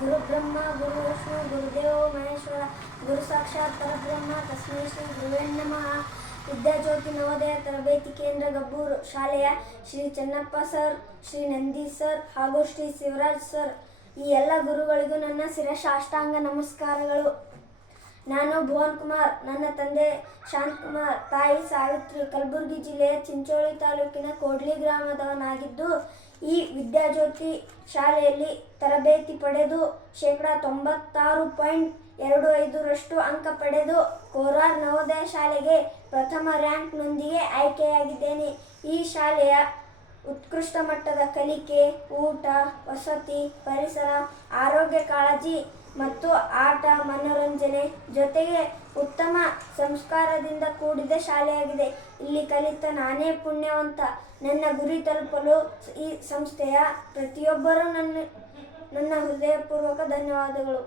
ಗುರು ಬ್ರಹ್ಮ ಗುರು ವಿಷ್ಣು ಗುರುದೇವೋ ಮಹೇಶ್ವರ ಗುರು ಸಾಕ್ಷಾತ್ ಪರಬ್ರಹ್ಮ ತಸ್ಮೈ ಶ್ರೀ ಗುರುವೇ ನಮಃ. ವಿದ್ಯಾಜ್ಯೋತಿ ನವೋದಯ ತರಬೇತಿ ಕೇಂದ್ರ ಗಬ್ಬೂರು ಶಾಲೆಯ ಶ್ರೀ ಚೆನ್ನಪ್ಪ ಸರ್, ಶ್ರೀ ನಂದಿ ಸರ್ ಹಾಗೂ ಶ್ರೀ ಶಿವರಾಜ್ ಸರ್, ಈ ಎಲ್ಲ ಗುರುಗಳಿಗೂ ನನ್ನ ಶಿರಸಾಷ್ಟಾಂಗ ನಮಸ್ಕಾರಗಳು. ನಾನು ಭುವನ್ ಕುಮಾರ್, ನನ್ನ ತಂದೆ ಶಾಂತಕುಮಾರ್, ತಾಯಿ ಸಾವಿತ್ರಿ. ಕಲಬುರಗಿ ಜಿಲ್ಲೆಯ ಚಿಂಚೋಳಿ ತಾಲೂಕಿನ ಕೋಡ್ಲಿ ಗ್ರಾಮದವನಾಗಿದ್ದು, ಈ ವಿದ್ಯಾಜ್ಯೋತಿ ಶಾಲೆಯಲ್ಲಿ ತರಬೇತಿ ಪಡೆದು ಶೇಕಡಾ 96.25% ಅಂಕ ಪಡೆದು ಕೋಲಾರ ನವೋದಯ ಶಾಲೆಗೆ ಪ್ರಥಮ ರ್ಯಾಂಕ್ನೊಂದಿಗೆ ಆಯ್ಕೆಯಾಗಿದ್ದೇನೆ. ಈ ಶಾಲೆಯ ಉತ್ಕೃಷ್ಟ ಮಟ್ಟದ ಕಲಿಕೆ, ಊಟ, ವಸತಿ, ಪರಿಸರ, ಆರೋಗ್ಯ ಕಾಳಜಿ ಮತ್ತು ಆಟ ಮನೋರಂಜನೆ ಜೊತೆಗೆ ಉತ್ತಮ ಸಂಸ್ಕಾರದಿಂದ ಕೂಡಿದ ಶಾಲೆಯಾಗಿದೆ. ಇಲ್ಲಿ ಕಲಿತ ನಾನೇ ಪುಣ್ಯವಂತ. ನನ್ನ ಗುರಿ ತಲುಪಲು ಈ ಸಂಸ್ಥೆಯ ಪ್ರತಿಯೊಬ್ಬರೂ ನನ್ನ ಹೃದಯಪೂರ್ವಕ ಧನ್ಯವಾದಗಳು.